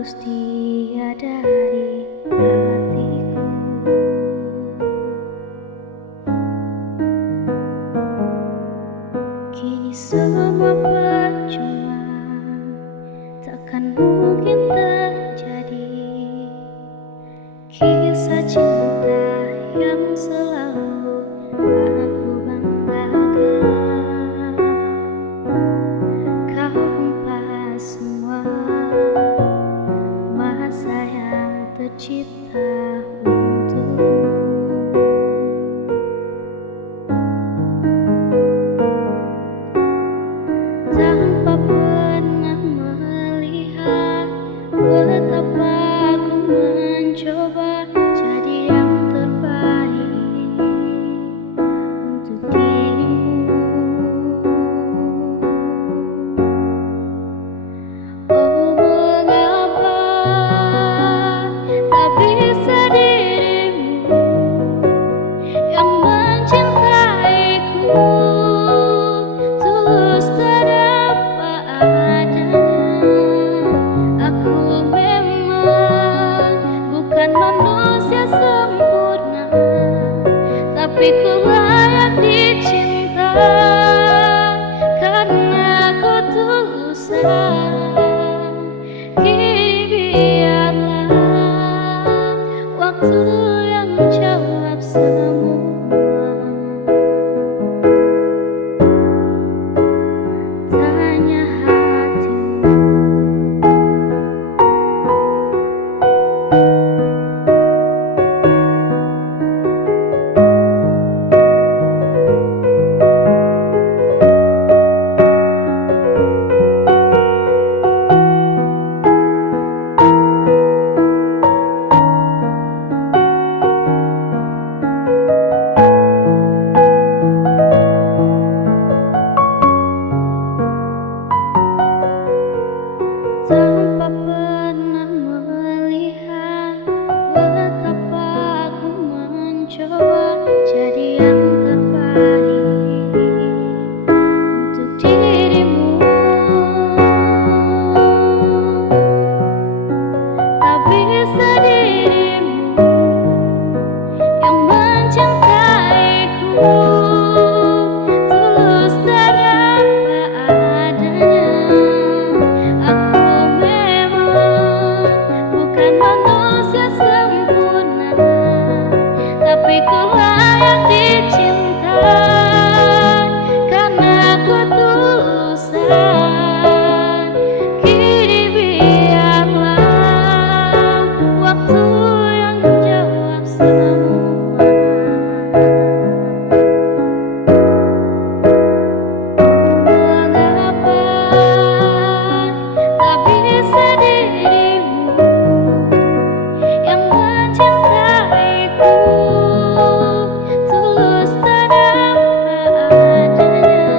harus dia dari hatiku. Kini semua percuma, takkan mungkin terjadi kisah cinta yang selalu aku banggakan. Kau hempas semua masa yang tercipta untukmu. Tanpa pernah melihat betapa aku mencoba jadi yang terbaik untuk dirimu. Oh, mengapa tak bisa dirimu yang mencintaiku tulus tanpa adanya. Aku memang bukan manusia sempurna, tapi ku layak dicinta karena ku tulus. Kini biarlah waktu yang jawab semua. Tanya hatimu. Tanpa pernah melihat betapa aku mencoba jadi yang terbaik untuk dirimu. Tak bisa dirimu yang mencintaiku tulus tanpa adanya. Aku memang bukan manusia sempurna, tapi ku layak dicinta karena ku tulusan. Kini biarlah waktu yang jawab semua. Mengapa tak bisa dirimu yang mencintaiku tulus tanpa adanya.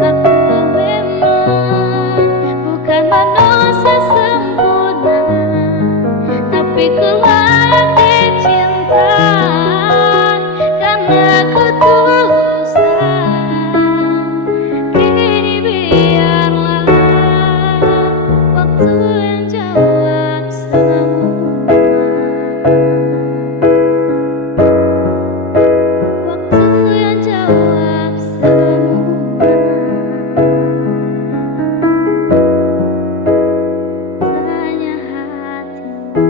Aku memang bukan manusia sempurna, tapi ku layak dicinta karena ku tulusan. Kini biarlah waktu yang jawab semua. Waktu yang jawab semua. Tanya hatimu.